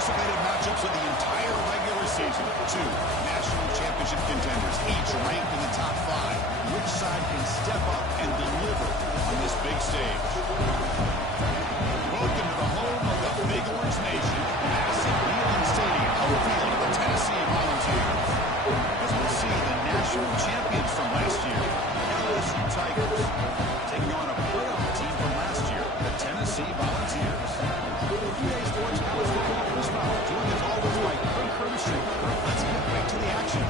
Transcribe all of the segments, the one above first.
anticipated matchups of the entire regular season. Two national championship contenders, each ranked in the top 5. Which side can step up and deliver on this big stage? Welcome to the home of the Big Orange Nation, massive Neyland Stadium, home field of the Tennessee Volunteers. As we'll see the national champions from last year, LSU Tigers, taking on a playoff team from last year, the Tennessee Volunteers. EA Sports College Football Baseball, joined as always by Kirk Herbstreit. Let's get right to the action.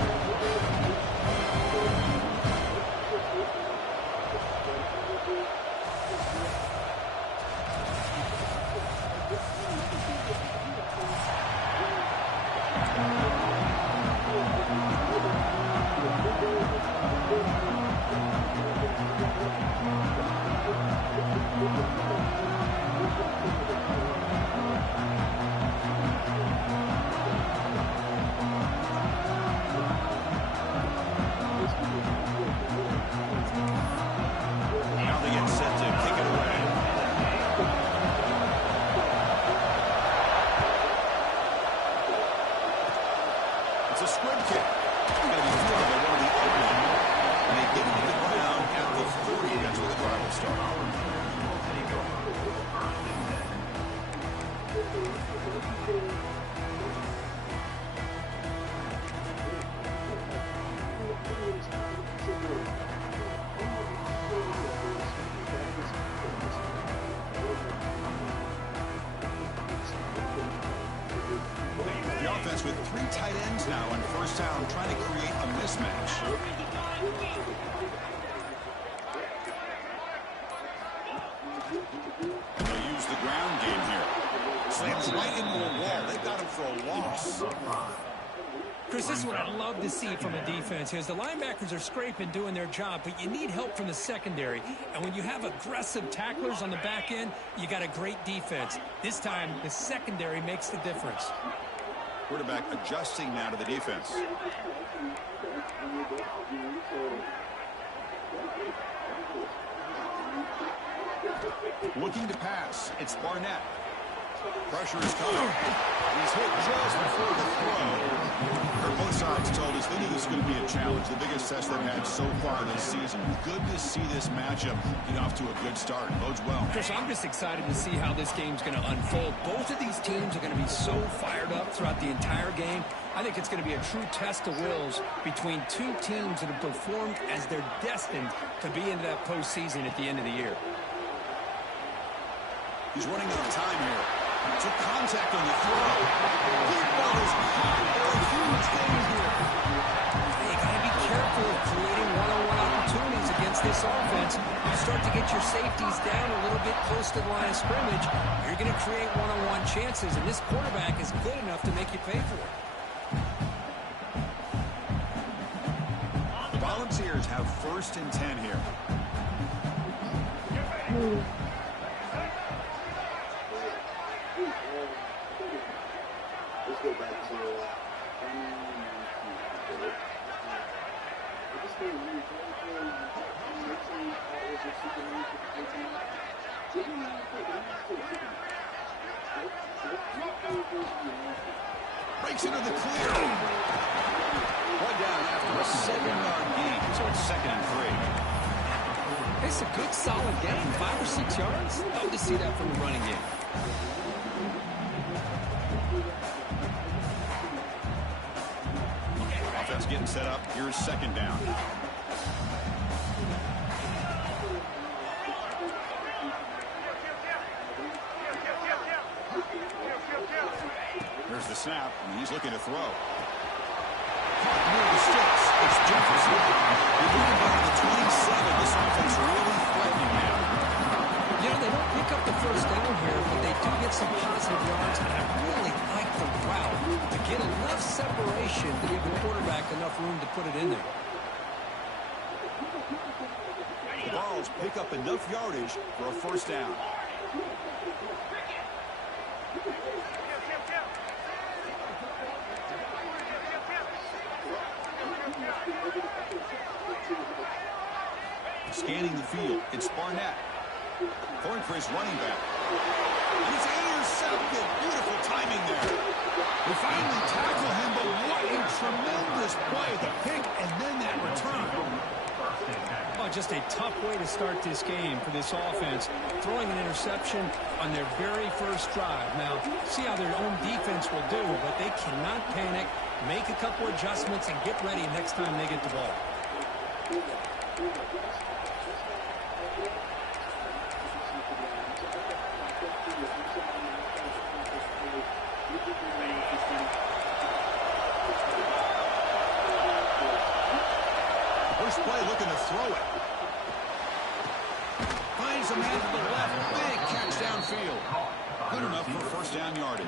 It's a squib kick. It's going to be thrown by one of the open. And they get it to the ground at the 40. That's where the drive will start. With 3 tight ends now on first down, trying to create a mismatch. And they'll use the ground game here. Slams right into a wall. They got him for a loss. Chris, this is what I love to see from a defense. Is the linebackers are scraping, doing their job, but you need help from the secondary. And when you have aggressive tacklers on the back end, you got a great defense. This time, the secondary makes the difference. Quarterback adjusting now to the defense. Looking to pass. It's Barnett. Pressure is coming. He's hit just before the throw. Both sides told us they knew this was going to be a challenge. The biggest test they've had so far this season. Good to see this matchup get off to a good start. Bodes well. Chris, I'm just excited to see how this game's going to unfold. Both of these teams are going to be so fired up throughout the entire game. I think it's going to be a true test of wills between two teams that have performed as they're destined to be into that postseason at the end of the year. He's running out of time here. Took contact on the throw. Deep ball is caught. They're a huge game here. You got to be careful of creating one-on-one opportunities against this offense. You start to get your safeties down a little bit close to the line of scrimmage, you're going to create one-on-one chances, and this quarterback is good enough to make you pay for it. The Volunteers have 1st and 10 here. Let's go back to breaks into the clear. One down after a 7-yard gain, so it's 2nd and 3. It's a good, solid game, 5 or 6 yards. Love to see that from the running game. Offense getting set up. Here's 2nd down. There's the snap, and he's looking to throw. Caught near the sticks. It's Jefferson. They're doing about the 27. This offense really threatening now. You know, they don't pick up the first down here, but they do get some positive yards, and I really like the route to get enough separation to give the quarterback enough room to put it in there. The Vols pick up enough yardage for a 1st down. Scanning the field, it's Barnett. Going for his running back. And it's intercepted. Beautiful timing there. with the pick and then that return. Oh, just a tough way to start this game for this offense, throwing an interception on their very first drive. Now, see how their own defense will do, but they cannot panic, make a couple adjustments, and get ready next time they get the ball. First play looking to throw it. Finds a man to the left. Big catch downfield. Good enough for first down yardage.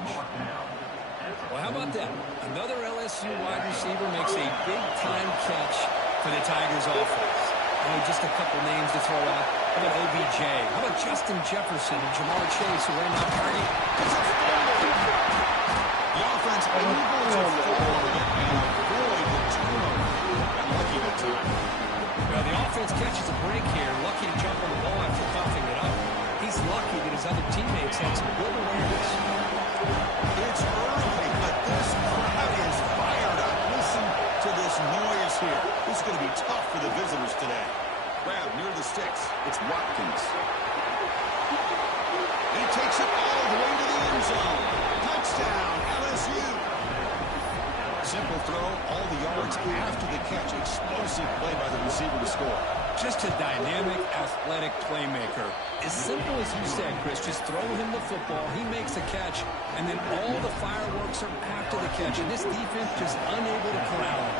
Well, how about that? Another LSU wide receiver makes a big-time catch for the Tigers offense. Oh, just a couple names to throw out. How about OBJ? How about Justin Jefferson and Jamar Chase, who ran out target? The offense able to forward and avoid the turnover. Got lucky that time. Well, the offense catches a break here. Lucky to jump on the ball after coughing it up. He's lucky that his other teammates had some good awareness. It's early, but this crowd is fired up. Listen to this noise here. This is going to be tough for the visitors today. Grab near the sticks. It's Watkins. And he takes it all the way to the end zone. Touchdown, LSU. Simple throw, all the yards after the catch. Explosive play by the receiver to score. Just a dynamic, athletic playmaker. As simple as you said, Chris, just throw him the football, he makes a catch, and then all the fireworks are after the catch, and this defense just unable to corral him.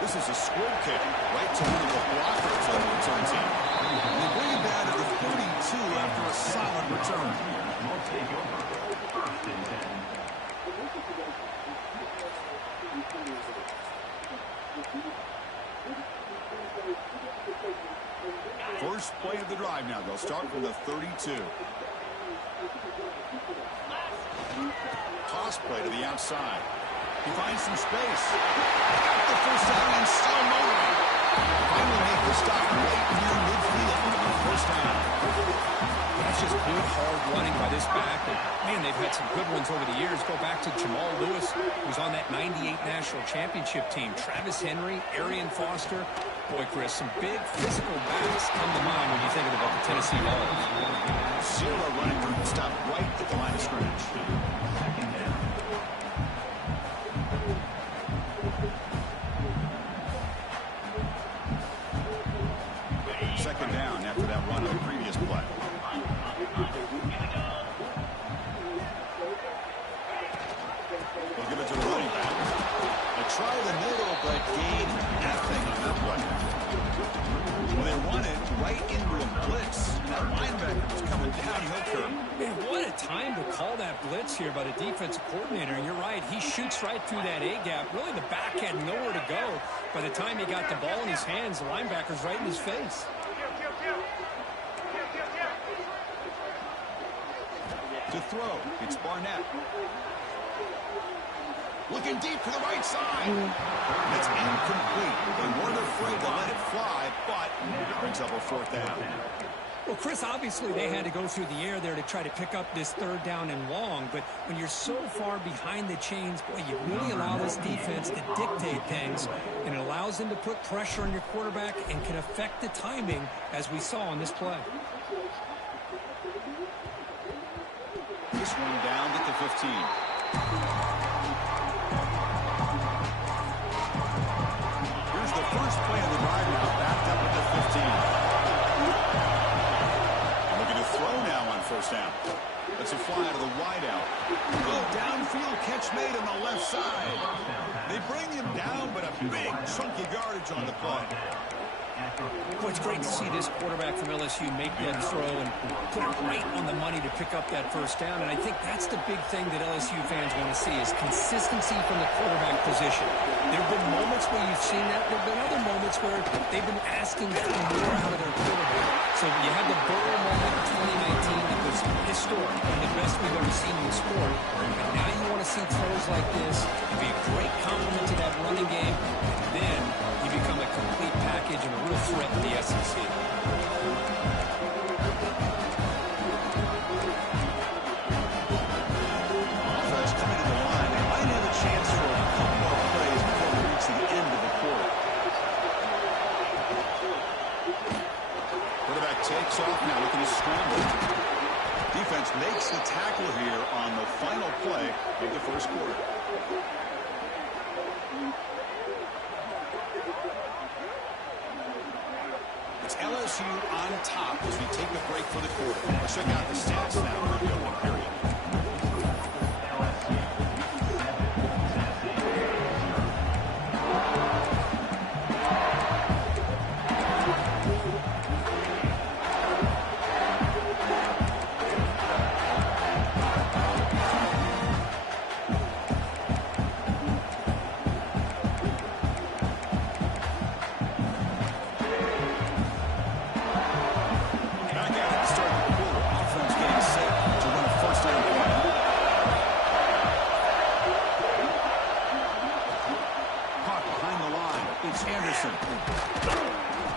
This is a squib kick right to one of the blockers on the return team. They bring it down to the 42 after a solid return. First play of the drive now. They'll start from the 32. Toss play to the outside. He finds some space. Got the first down and still motoring. Finally make the stop right near midfield. First down. That's just good, hard running by this back. And, man, they've had some good ones over the years. Go back to Jamal Lewis, who's on that 98 National Championship team. Travis Henry, Arian Foster. Boy, Chris, some big physical backs come to mind when you think about the Tennessee Vols. Zero running room. Stop right at the line of scrimmage. Second down after that run of the previous play. They'll give it to the running back. They try the middle, but gain nothing on that play. Well, they run it right into a blitz, and that linebacker was coming downhill curve. Man, what a time to call that blitz here by the defensive coordinator. And you're right, he shoots right through that A-gap. Really, the back had nowhere to go. By the time he got the ball in his hands, the linebacker's right in his face. To throw, it's Barnett. Looking deep to the right side. It's incomplete. They weren't afraid to let it fly, but it brings up a fourth down. Well, Chris, obviously they had to go through the air there to try to pick up this third down and long, but when you're so far behind the chains, boy, you really allow this defense to dictate things, and it allows them to put pressure on your quarterback and can affect the timing, as we saw on this play. This one down at the 15. Here's the first play of the drive now, backed up at the 15. Looking to throw now on first down. That's a fly out of the wideout. Oh, downfield catch made on the left side. They bring him down, but a big chunky yardage on the play. Boy, it's great to see this quarterback from LSU make that throw and put it right on the money to pick up that first down. And I think that's the big thing that LSU fans want to see is consistency from the quarterback position. There have been moments where you've seen that. There have been other moments where they've been asking for more out of their quarterback. So you had the Burrow moment in 2019 that was historic and the best we've ever seen in the sport. And now you want to see throws like this and be a great compliment to that running game. And then you become a complete package and a real threat in the SEC. takes off now, looking to scramble. Defense makes the tackle here on the final play of the first quarter. It's LSU on top as we take a break for the quarter. Let's check out the stats now for the opening period.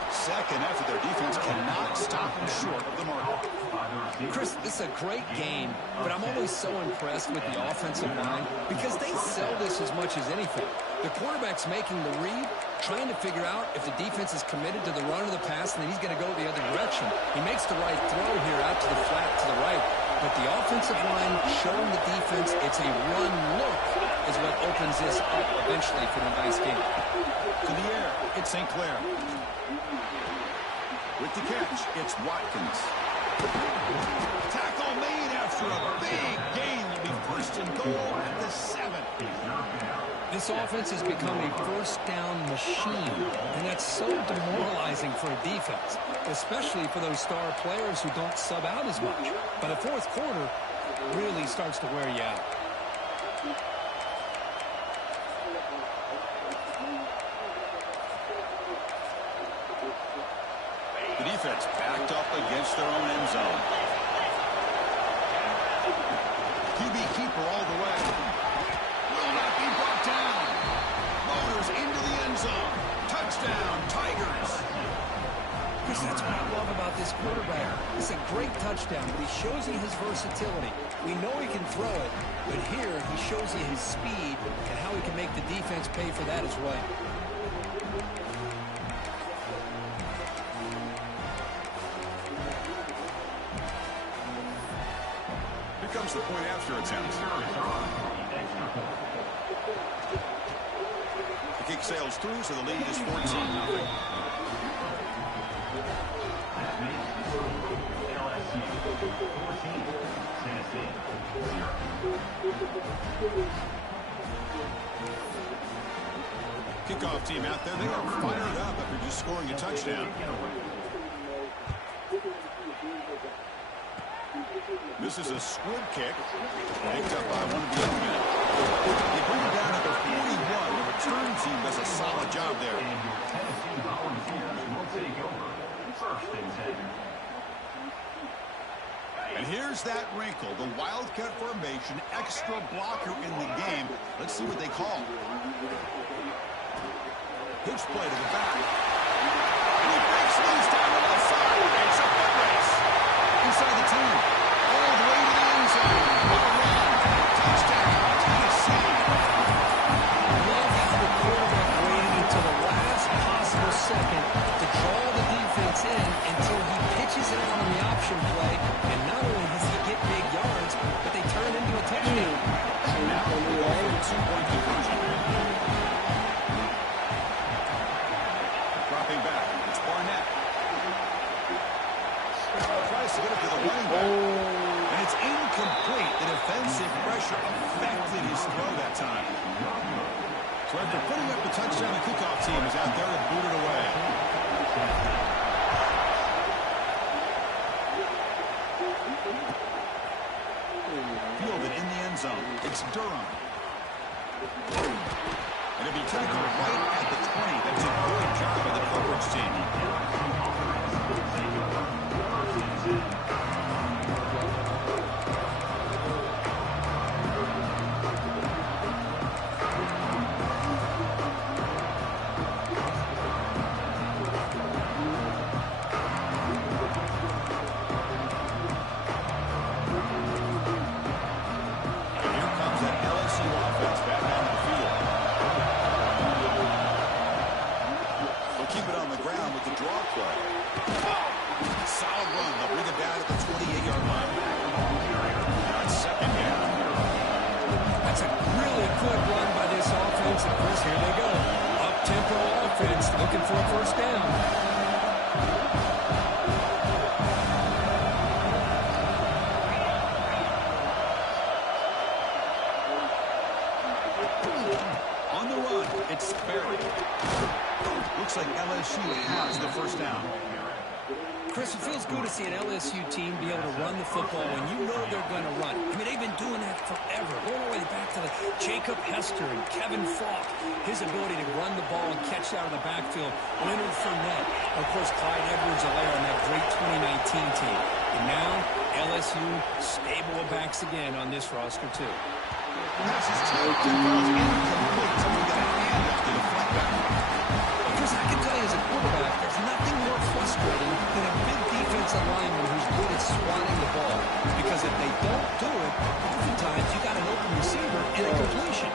Second after their defense cannot stop them short of the mark. Chris, this is a great game, but I'm always so impressed with the offensive line because they sell this as much as anything. The quarterback's making the read, trying to figure out if the defense is committed to the run or the pass, and then he's going to go the other direction. He makes the right throw here out to the flat to the right, but the offensive line showing the defense it's a run look is what opens this up eventually for the nice game. To the air, it's St. Clair. With the catch, it's Watkins. Tackle made after a big gain. Will be first and goal at the 7. This offense has become a first down machine, and that's so demoralizing for a defense, especially for those star players who don't sub out as much. But the fourth quarter really starts to wear you out. The defense backed up against their own end zone. QB keeper all the way. Will not be brought down. Motors into the end zone. Touchdown, Tigers. Chris, that's what I love about this quarterback. It's a great touchdown, but he shows you his versatility. We know he can throw it, but here he shows you his speed and how he can make the defense pay for that as well. Comes the point after attempt. The kick sails through, so the lead is 14-0. Kickoff team out there. They are fired up after just scoring a touchdown. This is a squib kick, picked up by one of the young men. They bring it down at the 41. The return team does a solid job there. And here's that wrinkle, the Wildcat formation, extra blocker in the game. Let's see what they call. Pitch play to the back. And he breaks loose down the left side. It's a foot race. Inside the 10. All the way to the end zone. Touchdown, Tennessee. I love how the quarterback waited until the last possible second to draw the defense in until he pitches it out on the option play. And not only does he get big yards, but they turn into a touchdown. Now we are in a 2-point conversion. Dropping back. It's Barnett. Tries to get it to the running back. And it's incomplete. The defensive pressure affected his throw that time. So after putting up the touchdown, the kickoff team is out there and booted away. Fielded in the end zone. It's Durham. And it'll be tackled right at the 20. That's a good job by the coverage team. And here comes that LSU offense back onto the field. solid run. They'll bring it down at the 28-yard line. Now it's second down. That's a really good run by this offense. And Chris, here they go. Up-tempo offense looking for a first down. On the run, it's Barry. Looks like LSU has the first down. Chris, it feels good to see an LSU team be able to run the football when you know they're going to run. I mean, they've been doing that forever, all the way back to Jacob Hester and Kevin Falk. His ability to run the ball and catch out of the backfield. Leonard Fournette. Of course, Clyde Edwards-Helaire on that great 2019 team. And now, LSU stable of backs again on this roster, too. Pass is tipped and goes incomplete. So we got a handoff to the fullback. Chris, I can tell you as a quarterback, there's nothing more frustrating than a big defensive lineman who's good at swatting the ball. Because if they don't do it, oftentimes you got an open receiver and a completion.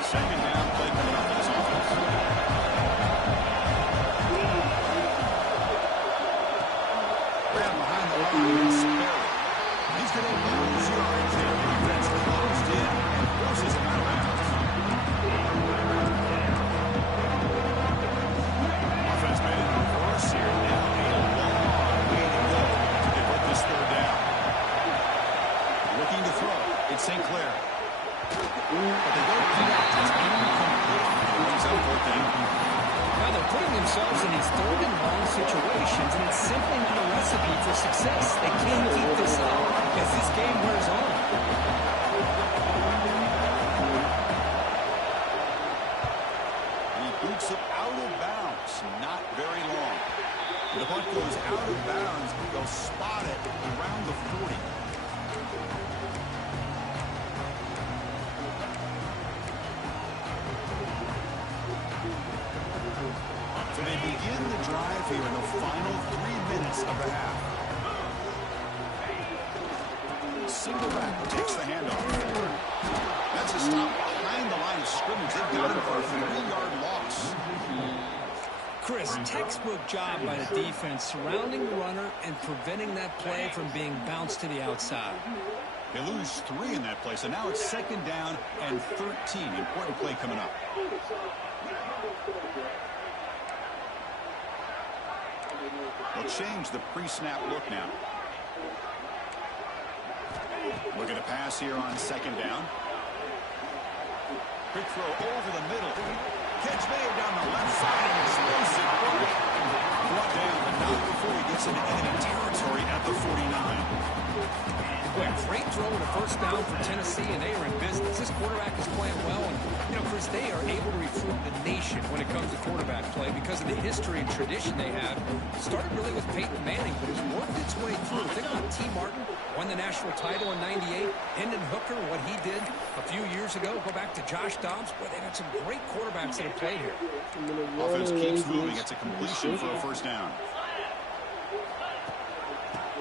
Second down, play coming up for this offense. Grab behind the line, it's Barry. He's going to lose yardage there. The defense closed in and forces him out of bounds. Offense made it reverse here. Now a long way to go to convert this third down. Looking to throw. It's St. Clair. But they don't connect. It's incomplete. Runs out fourth down. Now they're putting themselves in these third and long situations, and it's simply not a recipe for success. They can't keep this up as this game wears on. He boots it out of bounds. Not very long. The punt goes out of bounds. They'll spot it around the 40. So they begin the drive here in the final 3 minutes of the half. Single back takes the handoff. That's a stop behind the line of scrimmage. They've got him for a 3-yard loss. Chris, textbook job by the defense surrounding the runner and preventing that play from being bounced to the outside. They lose 3 in that play, so now it's second down and 13. Important play coming up. They'll change the pre-snap look now. Look at a pass here on second down. Quick throw over the middle. Catch made down the left side. Explosive play. Brought down, but not before he gets into enemy territory at the 49. Boy, great throw and a first down for Tennessee, and they are in business. This quarterback is playing well, and, you know, Chris, they are able to recruit the nation when it comes to quarterback play because of the history and tradition they have. It started really with Peyton Manning, but it's worked its way through. Think about T. Martin, won the national title in '98. Hendon Hooker, what he did a few years ago. Go back to Josh Dobbs. Boy, they've got some great quarterbacks that have played here. Offense keeps moving. It's a completion for a first down.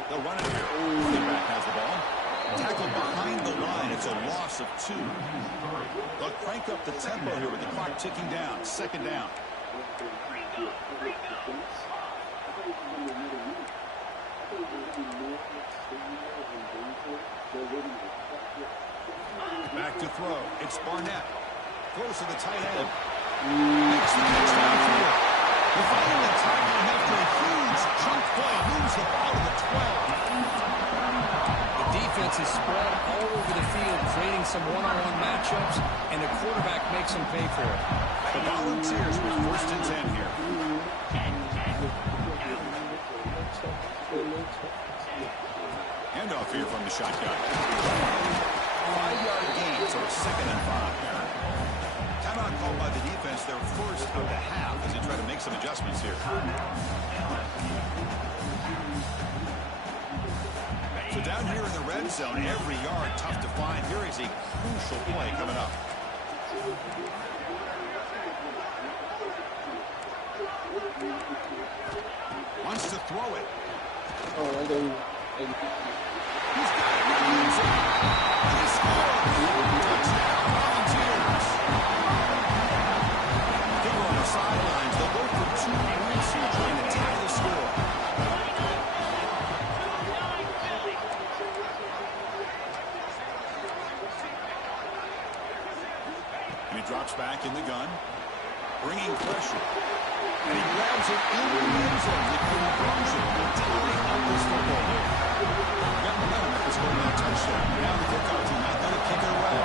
They'll run it here. Running back has the ball. Tackled behind the line. It's a loss of 2. They'll crank up the tempo here with the clock ticking down. Second down. Back to throw. It's Barnett. Throws to the tight end. Makes the catch downfield. They finally tied him after a huge chunk play. Moves the ball to the 12. The defense is spread all over the field, creating some one-on-one matchups, and the quarterback makes them pay for it. The Volunteers with first and 10 here. Handoff here from the shotgun. 5-yard gain, so it's second and 5. Timeout called by the defense, their first of the half as they try to make some adjustments here. So down here in the red zone, every yard tough to find. Here is a crucial play coming up. Wants to throw it. He's got it. He scores. Touchdown, Volunteers. They go on the sidelines. They'll go for 2 points here during the Fires it in the end zone. The conversion will tie up this football game. Got momentum after scoring that touchdown. Now the kickoff team out there to kick it away.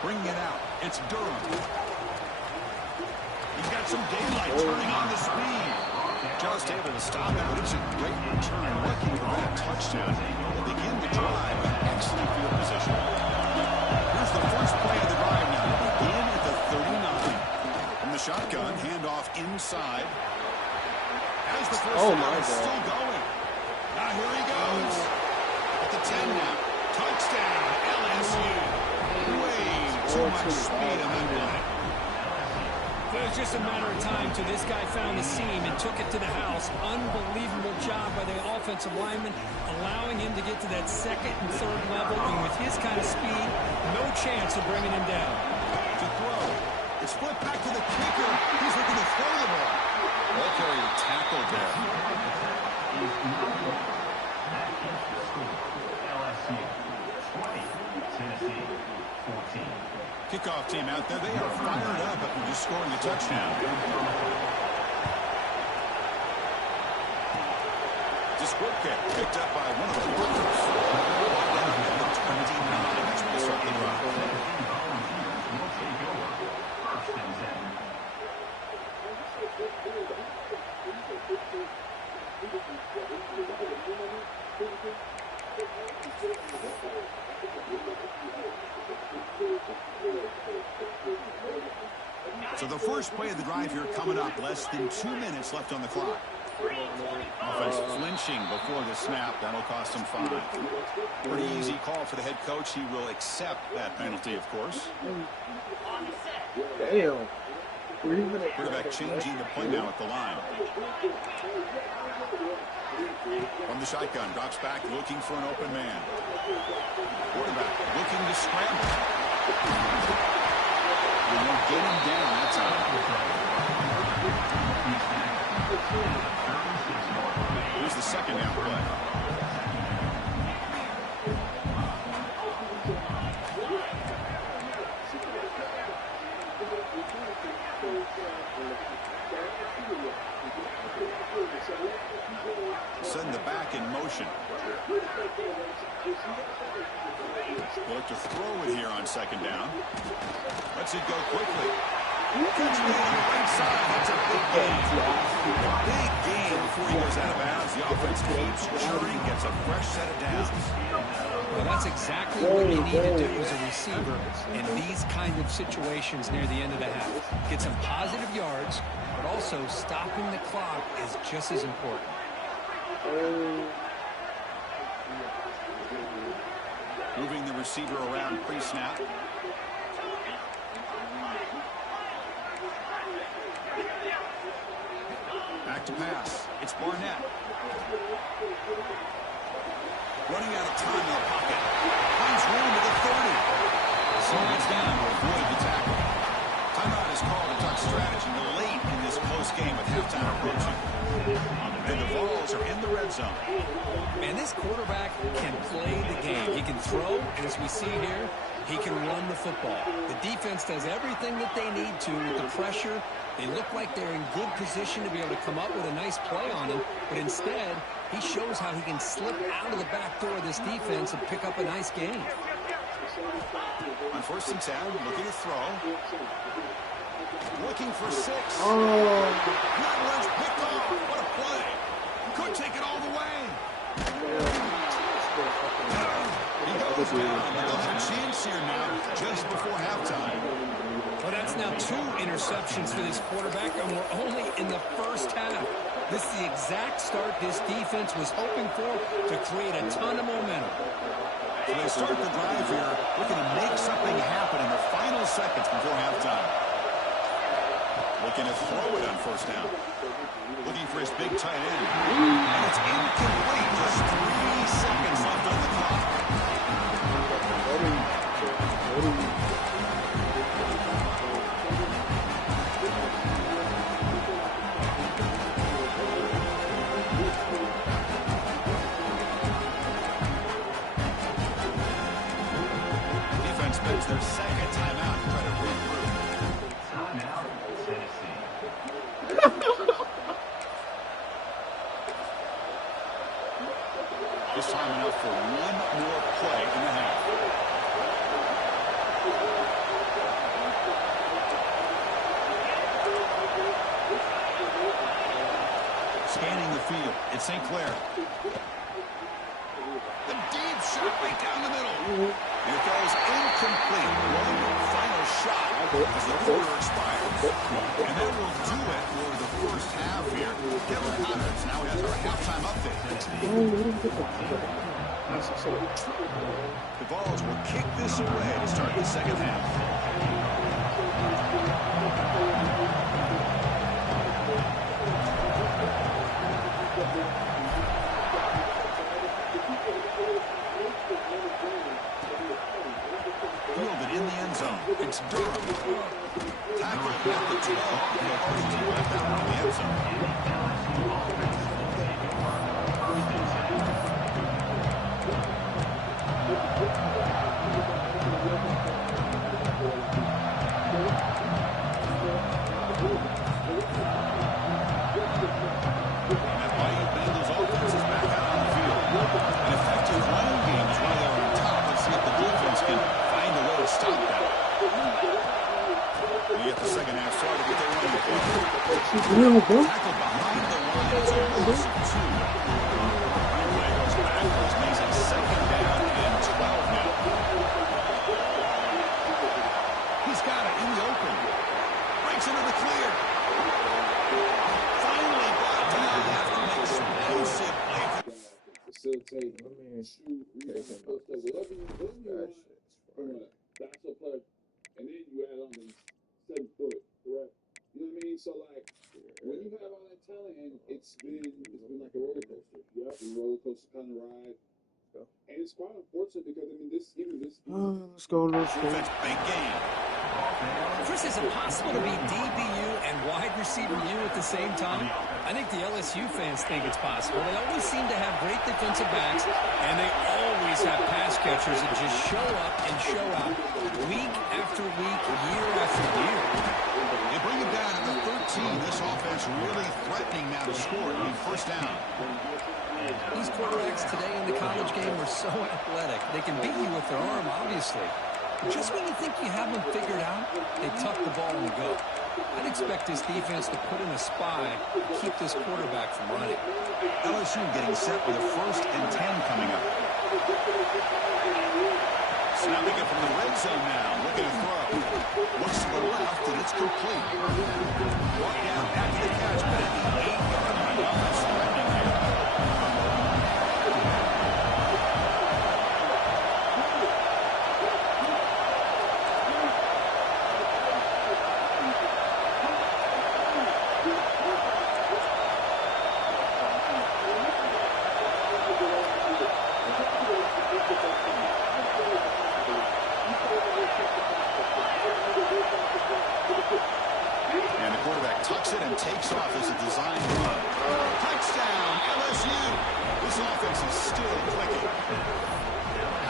Bringing it out. It's Durham. He's got some daylight turning on the speed. Just able to stop it, but it's a great return. Looking for that touchdown. They'll begin the drive with excellent field position. Here's the first play of the drive now. They'll begin at the 39. From the shotgun, handoff inside. As the first down is still going. Now here he goes. At the 10 now. Touchdown, LSU. Way too much speed on that play. It was just a matter of time till this guy found the seam and took it to the house. Unbelievable job by the offensive lineman, allowing him to get to that second and third level. And with his kind of speed, no chance of bringing him down. To throw. It's flipped back to the kicker. He's looking to throw the ball. Okay, tackled there. LSU 20, Tennessee 14. Kickoff team out there. They are fired up after just scoring a touchdown. Just quick kick picked up by one of the blockers. Down at the 29. That's where they start the drive. So the first play of the drive here coming up. Less than 2 minutes left on the clock. Offense flinching before the snap. That'll cost him 5. Pretty easy call for the head coach. He will accept that penalty, of course. Damn. Quarterback changing the play now at the line. From the shotgun, drops back, looking for an open man. Quarterback looking to scramble. And they'll get him down that time. Here's the second down play. Send the back in motion. They'll look to throw it here on second down. Lets it go quickly. Catch me on the right side. That's a big gain. A big gain before he goes out of bounds. The offense keeps churning, gets a fresh set of downs. Well, that's exactly what you need to do as a receiver in these kind of situations near the end of the half. Get some positive yards, but also stopping the clock is just as important. Moving the receiver around pre-snap. Back to pass. It's Barnett. Running out of time in the pocket. Finds room to the 30. Slides down to avoid the tackle. Timeout is called to talk strategy late in this close game with halftime approaching. And the balls are in the red zone. Man, this quarterback can play the game. He can throw, and as we see here, he can run the football. The defense does everything that they need to with the pressure. They look like they're in good position to be able to come up with a nice play on him, but instead, he shows how he can slip out of the back door of this defense and pick up a nice gain. On 1st and 10, looking to throw. Looking for 6. That one's picked off. What a play. Could take it all the way. He goes down. They'll have a chance here now just before halftime. Well, that's now 2 interceptions for this quarterback, and we're only in the first half. This is the exact start this defense was hoping for to create a ton of momentum. So they start the drive here, looking to make something happen in the final seconds before halftime. Looking to throw it on 1st down. Looking for his big tight end. And it's incomplete. Just 3 seconds left on the clock. Defense spends their second timeout. the field. It's St. Clair. The deep shot right down the middle. And it goes incomplete. One final shot as the quarter expires. And that will do it for the first half here. Kevin Connors now has our halftime update. The Vols will kick this away to start the second half. Fielded in the end zone. It's Durham. Tackled at the 12. He'll first back that one in the end zone. That Bayou Bengals offense is back out on the field. An effective running game is while they're on top. Let's see if the defense can find a way to stop that. We get the second half started with their running play. Tackled behind the line. It's a loss of 2. Replay goes backwards, makes it second down and 12 now. He's got it in the open. Breaks into the clear. Finally brought down after an explosive play. Facilitate, shoot, whatever you do, from a basketball player, and then you add on the 7 foot, correct? You know what I mean? So like, when you have all that talent, and it's been like a roller coaster. Yep, a roller coaster kind of ride. And it's quite unfortunate because I mean, this. Let's go. Big game. Chris, is it possible to be DBU and wide receiver U at the same time? I think the LSU fans think it's possible. They always seem to have great defensive backs, and they always have pass catchers that just show up and show out week after week, year after year. They bring him down at the 13. This offense really threatening now to score. I mean, first down. These quarterbacks today in the college game are so athletic. They can beat you with their arm, obviously. Just when you think you have them figured out, they tuck the ball and go. I'd expect this defense to put in a spy to keep this quarterback from running. LSU getting set with a 1st and 10 coming up. Snapping it from the red zone now. Looking to throw. Looks to the left, and it's complete. Brought down after the catch, but at the 8-yard line. Well, that's threatening here. And the quarterback tucks it and takes off as a design run. Touchdown, LSU. This offense is still clicking.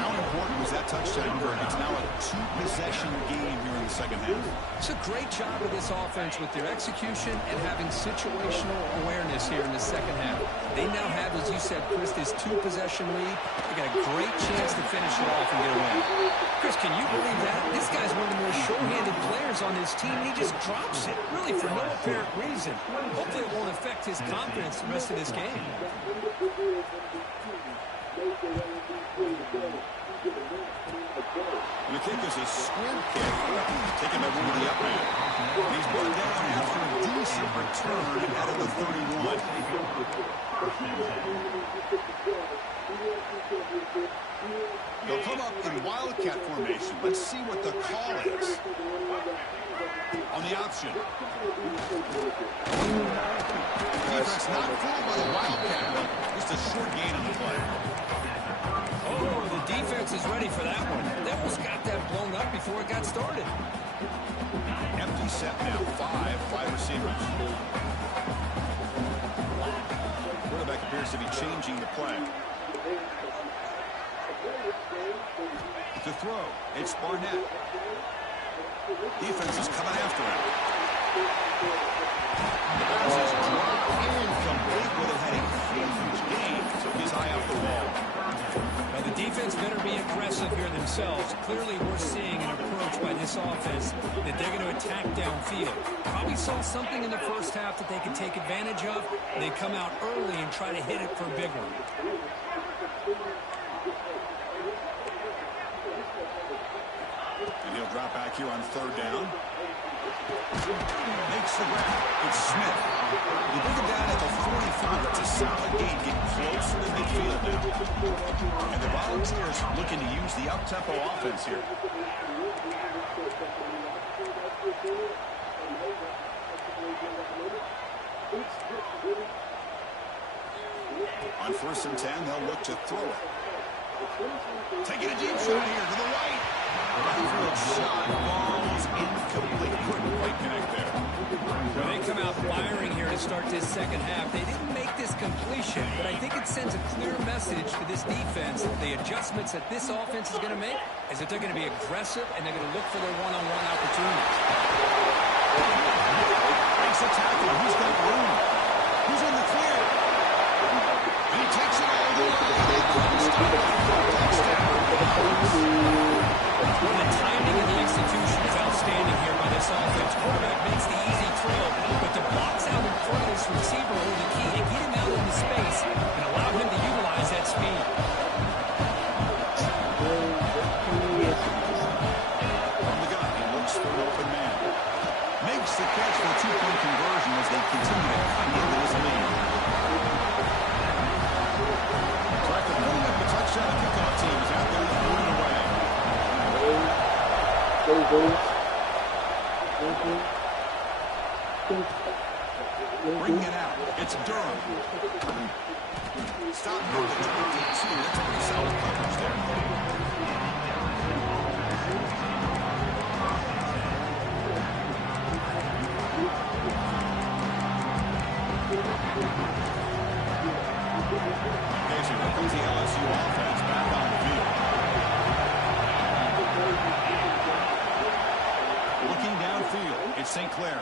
How important was that touchdown, Kurt? It's now a 2-possession game here in the second half. It's a great job of this offense with their execution and having situational awareness here in the second half. They now have, as you said, Chris, this 2-possession lead. They got a great chance to finish it off and get a win. Chris, can you believe that? This guy's one of the more show-handed players on his team, and he just drops it, really for no apparent reason. Hopefully it won't affect his confidence the rest of this game. And the kick is a squib kick, taken over the up man. And he's brought down after a decent return out of the 31. They'll come up in wildcat formation. Let's see what the call is. On the option. Defense not fooled by the wildcat, but just a short gain on the play. Oh, the defense is ready for that one. They almost got that blown up before it got started. Empty set now. Five receivers. Quarterback appears to be changing the play. To throw, it's Barnett. Defense is coming after him. The pass is dropped incomplete. Would have had a huge gain. Took his eye off the ball. Now the defense defense better be aggressive here themselves. Clearly, we're seeing an approach by this offense that they're going to attack downfield. Probably saw something in the first half that they could take advantage of. They come out early and try to hit it for a big one. And he'll drop back here on third down. Makes the grab. It's Smith. You bring him down at the 45. It's a solid gain, getting closer to midfield now. And the Volunteers looking to use the up-tempo offense here. On 1st and 10, they'll look to throw it. Taking a deep shot here to the right. Outfield shot falls incomplete. Couldn't quite connect there. Well, they come out firing here to start this second half. They didn't make this completion, but I think it sends a clear message to this defense. The adjustments that this offense is going to make is that they're going to be aggressive and they're going to look for their one-on-one opportunities. Makes a tackle. He's got room. He's in the clear. And he takes it all the way. Well, the timing and the execution is outstanding here by this offense. Quarterback makes the easy throw, but the blocks out in front of this receiver are the key to get him out into space and allow him to utilize that speed. From the gun, he looks for an open man. Makes the catch for a two-point conversion as they continue to cut into this lead. So after putting up a touchdown, the kickoff team is out there throwing away. Bringing it out. It's Durham. Stop near the 22. That's pretty solid coverage there. Okay, so here comes the LSU offense back on the field. Looking downfield, it's St. Clair.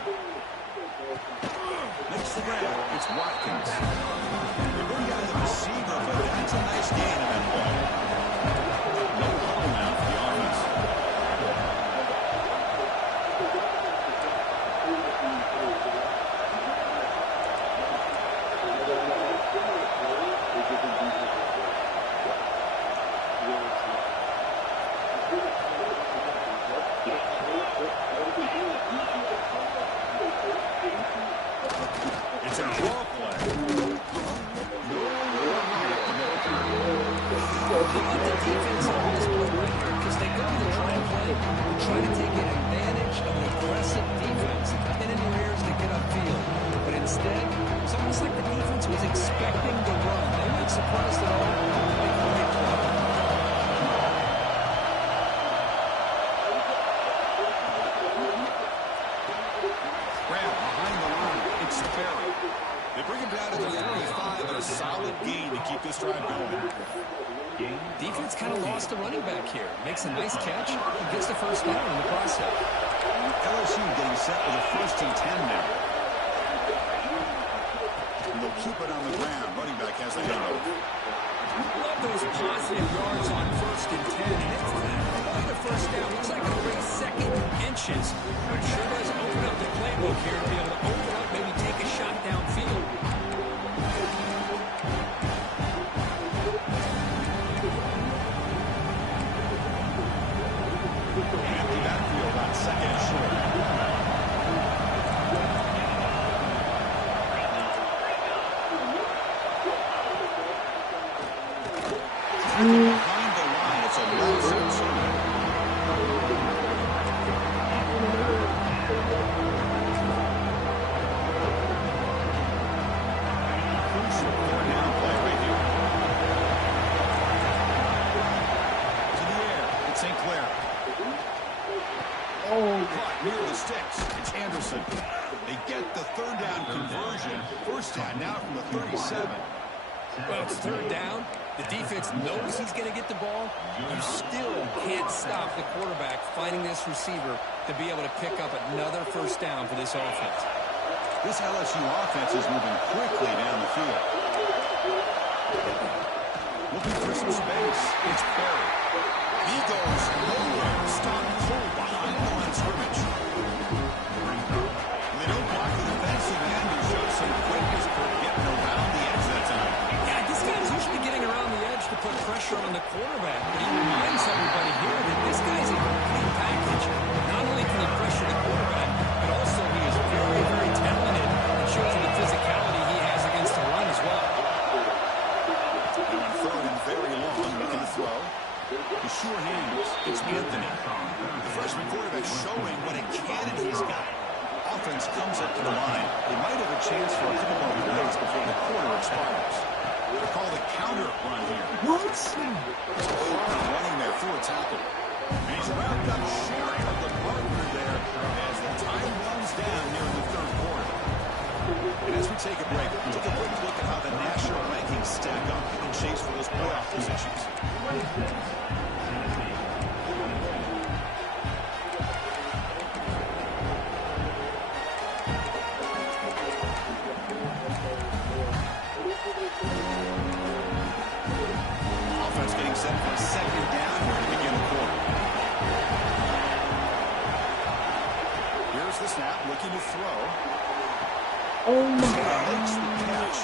Makes the grab. It's Watkins. They bring down the receiver, but that's a nice gain of that ball. No huddle now for the offense. It's a draw play. The defense on this play right here, because they go to the try play, they're trying to take advantage of an aggressive defense. Get in their ears to get upfield. But instead, it's almost like the defense was expecting the run. They weren't surprised at all. They called it play. Grab behind the line. It's Ferry. They bring him down to the 35 and a solid gain to keep this drive going. Defense kind of lost a running back here. Makes a nice catch and gets the first down in the process. LSU getting set with a 1st and 10 now. And they'll keep it on the ground. Running back has the handoff. Love those positive yards on 1st and 10. And it's only the first down. Looks like already second inches. But it sure does open up the playbook here to be able to open up, maybe take a shot downfield. Empty backfield on 2nd and short. Behind the line, it's a loss of 2. Crucial 4th down play right here. To the air, it's St. Clair. Caught near the sticks. It's Anderson. They get the 3rd down conversion. First time now from the 37. Well, it's 3rd down. The defense knows he's going to get the ball. You still can't stop the quarterback finding this receiver to be able to pick up another 1st down for this offense. This LSU offense is moving quickly down the field. Looking for some space. It's Perry. He goes nowhere. Stopped cold behind the line of scrimmage. They don't block the defensive end. He shows some quickness for getting around the edge that time. Yeah, this guy's usually getting around the edge to put pressure on the quarterback. But he reminds everybody here that this guy's a complete package. Not only can he pressure the quarterback, but also he is very, very talented and shows the physicality he has against the run as well. Now on third and very long, looking to throw. The sure hands. It's Anthony. The freshman quarterback showing what a cannon he's got. Offense comes up to the line. They might have a chance for a couple more plays before the quarter expires. They call the counter run here. What? Running there through a tackle. And he's wrapped up short of the partner there as the time runs down near the third quarter. And as we take a break look at how the national rankings stack up in the chase for those playoff positions. Offense getting set for a second down here to begin the quarter. Here's the snap, looking to throw. Oh my Makes the catch.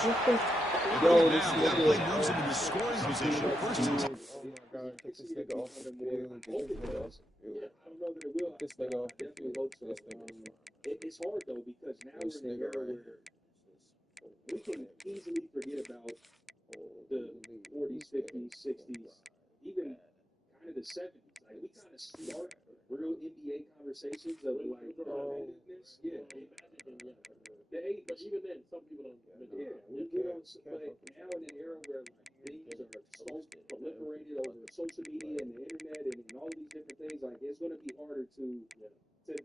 Yo, this Now, that play moves him into scoring position. First and 10. Oh my God, take this nigga off the field. Get this nigga off the field. I don't know that it will. Get this nigga off the Definitely field. hope so. This nigga is fine. It's hard though because now This we're in nigga an era right where here. we can easily forget about the 40s, 50s, 60s, even kind of the 70s. Like we kind of start real NBA conversations of like competitiveness. Yeah. The 80s. But even then, some people don't. Yeah. We get on, but now in an era where like things are so proliferated over social media and the internet and all these different things, like it's going to be harder to not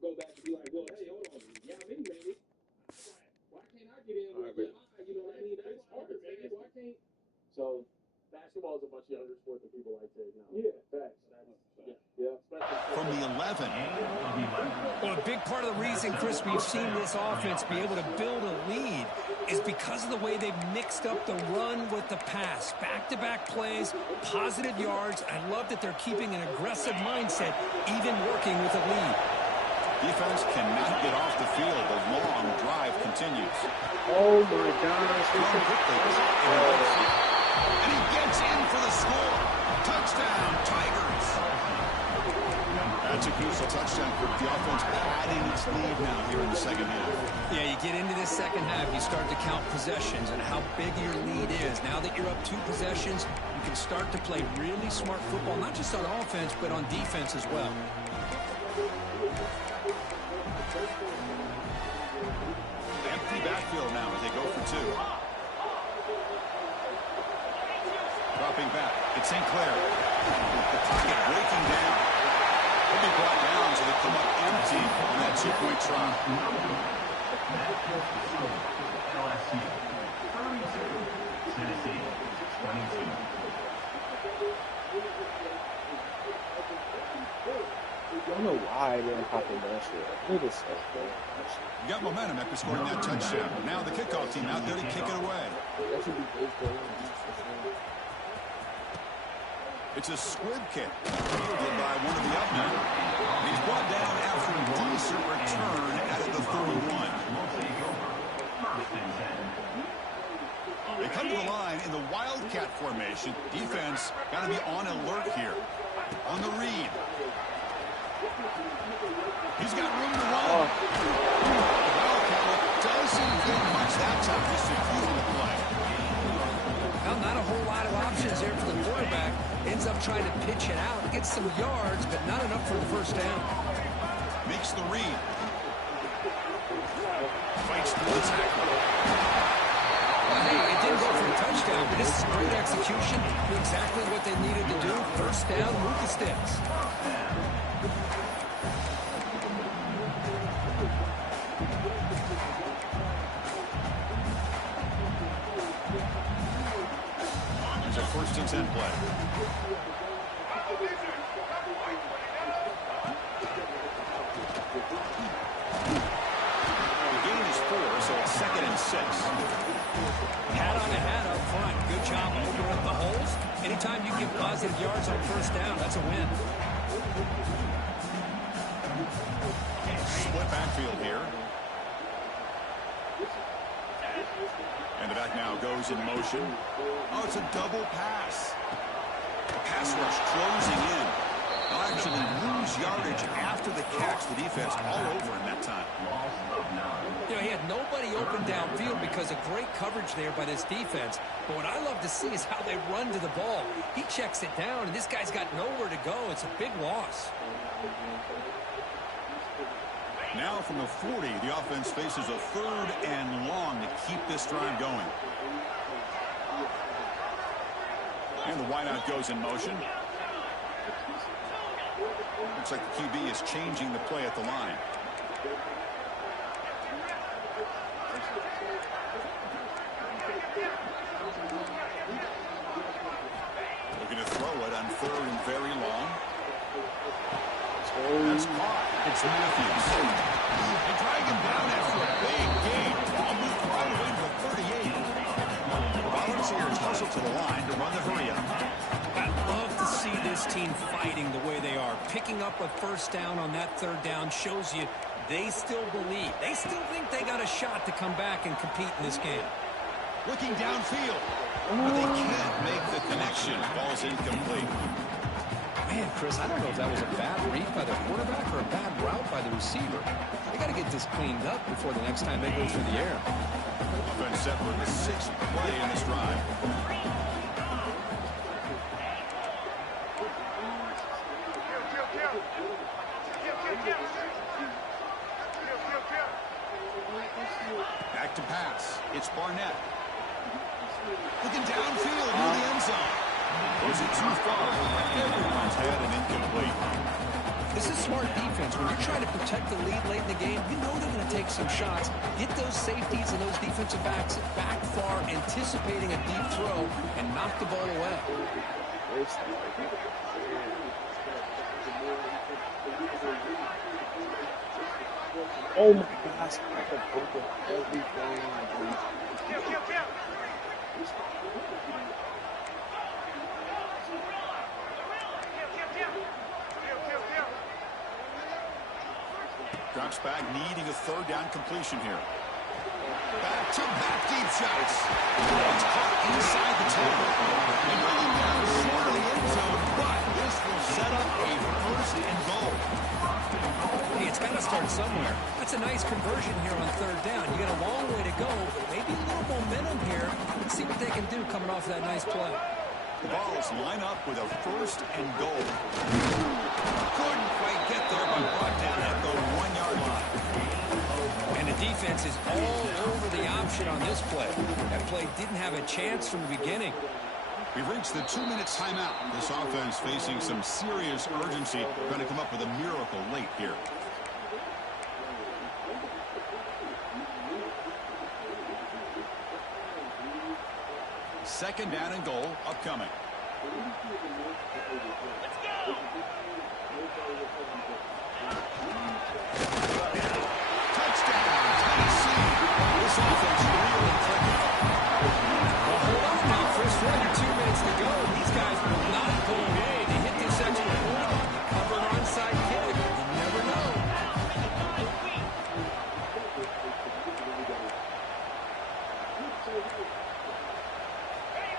go back and be like, well, hey, hold on, yeah, maybe. Why can't I get in with the eye? You know what I mean? That's harder, man. Why can't? So basketball is a much younger sport than people like to now. Yeah, facts. Yeah. From the 11. Well, a big part of the reason, Chris, we've seen this offense be able to build a lead is because of the way they've mixed up the run with the pass. Back-to-back plays, positive yards. I love that they're keeping an aggressive mindset, even working with a lead. Defense cannot get off the field. The long drive continues. Oh my gosh. Thrown quickly. And he gets in for the score. Touchdown, Tigers. That's a crucial touchdown for the offense, adding its lead now here in the second half. Yeah, you get into this second half, you start to count possessions and how big your lead is. Now that you're up 2 possessions, you can start to play really smart football, not just on offense, but on defense as well. Empty backfield now as they go for 2. Dropping back. It's St. Clair. The pocket breaking down. He'll be brought down so they come up empty on that 2-point try. LSU 32, Tennessee 22. I don't know why I didn't pop in that shit. Look at this stuff, bro. You got momentum after scoring that touchdown. Now the kickoff team out there to kick it away. That should be baseball. It's a squib kick. Fielded by one of the up men. He's brought down after a decent return out of the 31. They come to the line in the Wildcat formation. Defense got to be on alert here. On the read. He's got room to run. Wildcat doesn't get much that time to secure the play. Well, not a whole lot of options there for the quarterback. Ends up trying to pitch it out. Gets some yards, but not enough for the first down. Makes the read. Fights through the tackle. Well, hey, it didn't go for a touchdown, but this is great execution. Knew exactly what they needed to do. First down, move the sticks. It's a 1st and 10 play. The gain is 4, so it's 2nd and 6. Hat on the hat up front. Good job opening up the holes. Anytime you get positive yards on first down, that's a win. Split backfield here. And the back now goes in motion. Oh, it's a double pass. The pass rush closing in. They'll actually lose yardage after the catch. The defense all over in that time. You know, he had nobody open downfield because of great coverage there by this defense. But what I love to see is how they run to the ball. He checks it down, and this guy's got nowhere to go. It's a big loss. Now from the 40, the offense faces a 3rd and long to keep this drive going. And the wideout goes in motion. Looks like the QB is changing the play at the line. Looking to throw it on 3rd and very long. That's caught. It's Matthews. They drag him down after a big gain. Ball moved all the way to the 38. Volunteers hustle to the line to run the hurry up. I love to see this team fighting the way they are. Picking up a first down on that 3rd down shows you they still believe. They still think they got a shot to come back and compete in this game. Looking downfield. But they can't make the connection. Ball's incomplete. Man, Chris, I don't know if that was a bad read by the quarterback or a bad route by the receiver. They got to get this cleaned up before the next time they go through the air. Offense set for the 6th play in this drive. Back to pass. It's Barnett. Looking downfield near the end zone. Was it too far? Everyone's had an incomplete. This is smart defense. When you're trying to protect the lead late in the game, you know they're going to take some shots. Get those safeties and those defensive backs back far, anticipating a deep throw, and knock the ball away. Oh my gosh, I could open everything. Drops back, needing a 3rd down completion here. Back-to-back deep shots. It's caught inside the 10. And running down short of the end zone, but this will set up a 1st and goal. Hey, it's got to start somewhere. That's a nice conversion here on 3rd down. You got a long way to go. Maybe a little momentum here. Let's see what they can do coming off that nice play. The Balls line up with a 1st and goal. Couldn't quite get there, but brought down at the 1-yard line. And the defense is all over the option on this play. That play didn't have a chance from the beginning. We've reached the 2-minute timeout. This offense facing some serious urgency, trying to come up with a miracle late here. Second down and goal upcoming. Let's go! Touchdown, Tennessee. This offense really clicking. Well, hold on now, Chris. 42 minutes to go. These guys will not go away to hit this extra point. Cover an onside kick. You never know.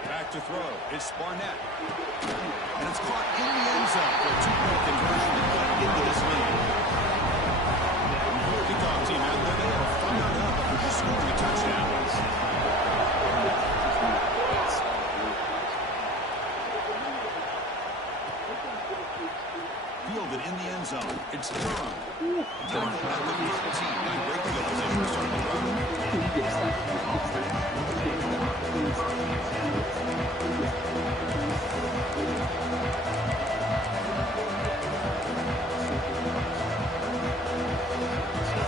Back to throw. It's Barnett. And it's caught in the end zone for a 2-point conversion to get into this lead. Kickoff team out there. They are fired up after scoring a touchdown. Fielded in the end zone. It's Durham. Tackled at the 13. Now great field position to start the drive.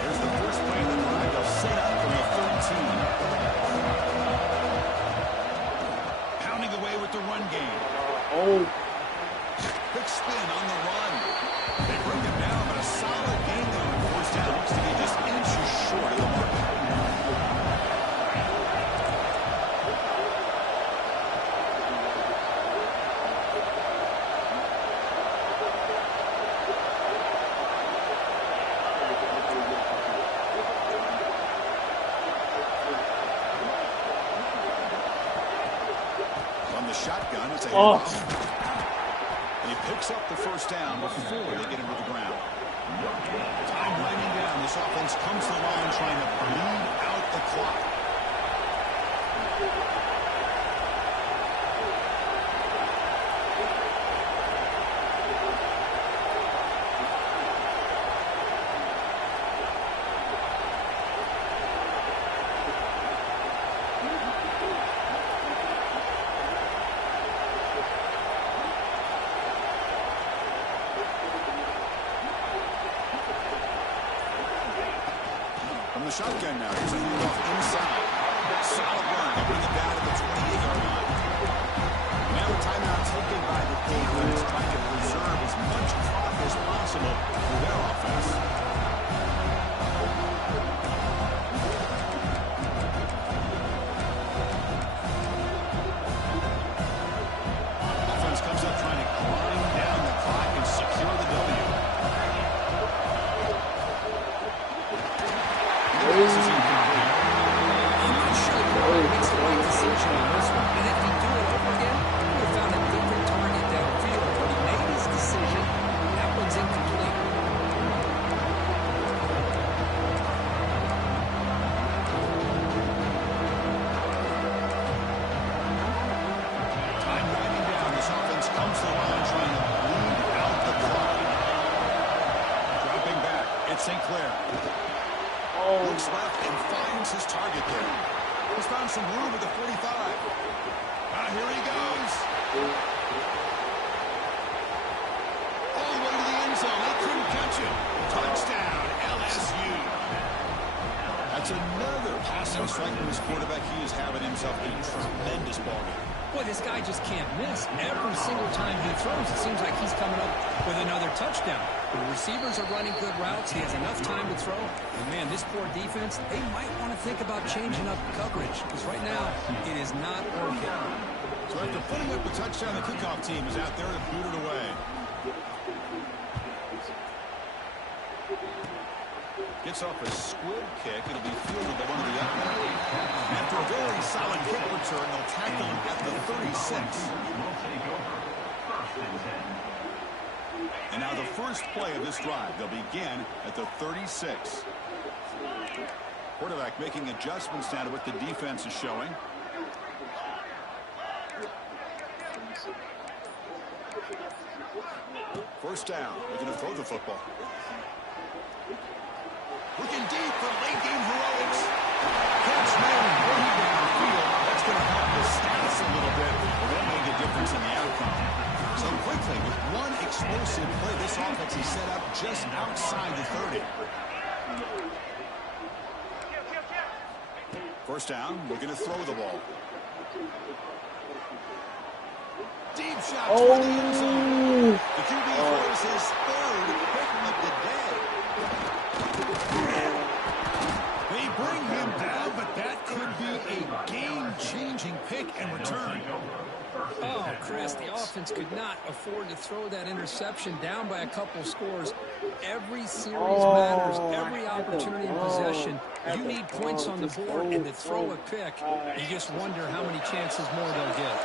There's the first play of the drive. They'll set up from the 13. Pounding away with the run game. Quick spin on the run. They bring him down, but a solid game there on 4th down. Looks to be just inches Oh. He picks up the first down before they get him to the ground. Time winding down. This offense comes to the line trying to bleed out the clock. Shotgun now. Here's a handoff inside. Solid run. They bring it down to the 28-yard line. Now a timeout taken by the defense, trying to preserve as much clock as possible for their offense. Offense comes up trying to grind down the clock and secure the W. I'm not sure he makes the right decision on this one. And if he do it over again, he would have found a different target downfield. But he made his decision. That one's incomplete. Time winding down. This offense comes to the line trying to bleed out the clock. Dropping back. It's St. Clair. Looks left and finds his target there. He's found some room at the 45. Here he goes. All the way to the end zone. They couldn't catch him. Touchdown, LSU. That's another passing strike from his quarterback. He is having himself a tremendous ballgame. Boy, this guy just can't miss. Every single time he throws, it seems like he's coming up with another touchdown. The receivers are running good routes. He has enough time to throw. And, man, this poor defense, they might want to think about changing up coverage. Because right now, it is not working. So after putting up a touchdown, the kickoff team is out there to boot it away. Gets off a squib kick. It'll be fielded by one of the upright. After a very solid kick return, they'll tackle him at the 36. And now the first play of this drive. They'll begin at the 36. Quarterback making adjustments now to what the defense is showing. First down. They're going to throw the football. Looking deep for late game heroics. Catch made way downfield. That's going to help the stats a little bit. That made a difference in the outcome. So quickly, with one explosive play, this offense is set up just outside the 30. First down, we're going to throw the ball. Deep shot toward the end zone. The QB throws his third pick of the day. They bring him down, but that could be a game-changing pick and return. Oh, Chris, the offense could not afford to throw that interception down by a couple scores. Every series matters, every opportunity in possession. You need points on the board, and to throw a pick, you just wonder how many chances more they'll get.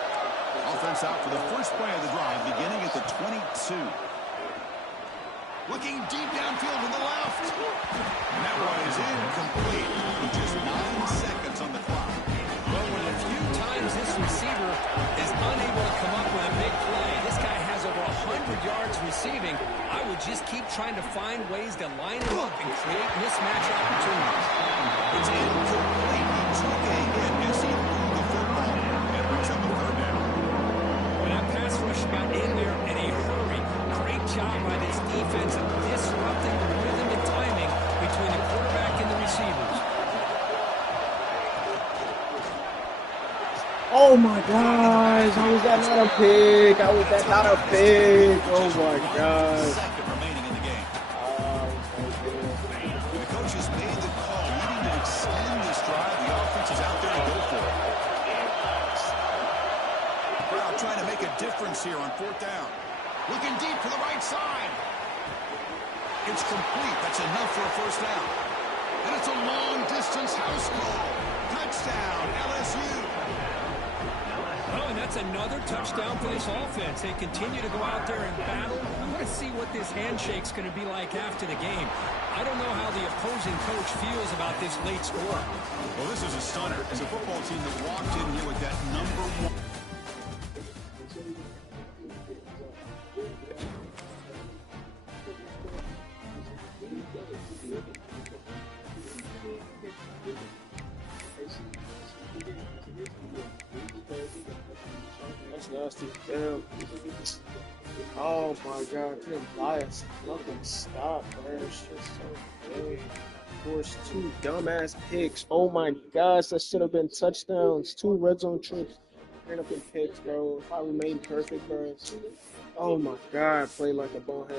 Offense out for the first play of the drive, beginning at the 22. Looking deep downfield to the left. And that one is incomplete with just 9 seconds on the clock. Well, when a few times this receiver is unable to come up with a big play, this guy has over 100 yards receiving. I would just keep trying to find ways to line him up and create mismatch opportunities. It's incomplete. He took a hit as he threw the football and brings up a third down. When that pass rush got in there in a hurry, great job by this defense of disrupting the rhythm and timing between the quarterback and the receivers. Oh my gosh, how was that not a pick? How was that not a pick? Oh my gosh. Second remaining in the game. The coaches made the call, needing to extend this drive. The offense is out there to go for it. Brown trying to make a difference here on fourth down. Looking deep to the right side. It's complete. That's enough for a first down. And it's a long-distance house call. Touchdown, LSU. Oh, and that's another touchdown for this offense. They continue to go out there and battle. I'm going to see what this handshake's going to be like after the game. I don't know how the opposing coach feels about this late score. Well, this is a stunner. It's a football team that walked in here with that #1. That's nasty. Damn. Oh my god, couldn't bias. Nothing stop, man. It's just so big. Forced 2 dumbass picks. Oh my gosh, that should have been touchdowns. 2 red zone trips. Ran up in picks, bro. If I remained perfect, bro. Oh my god, played like a bonehead.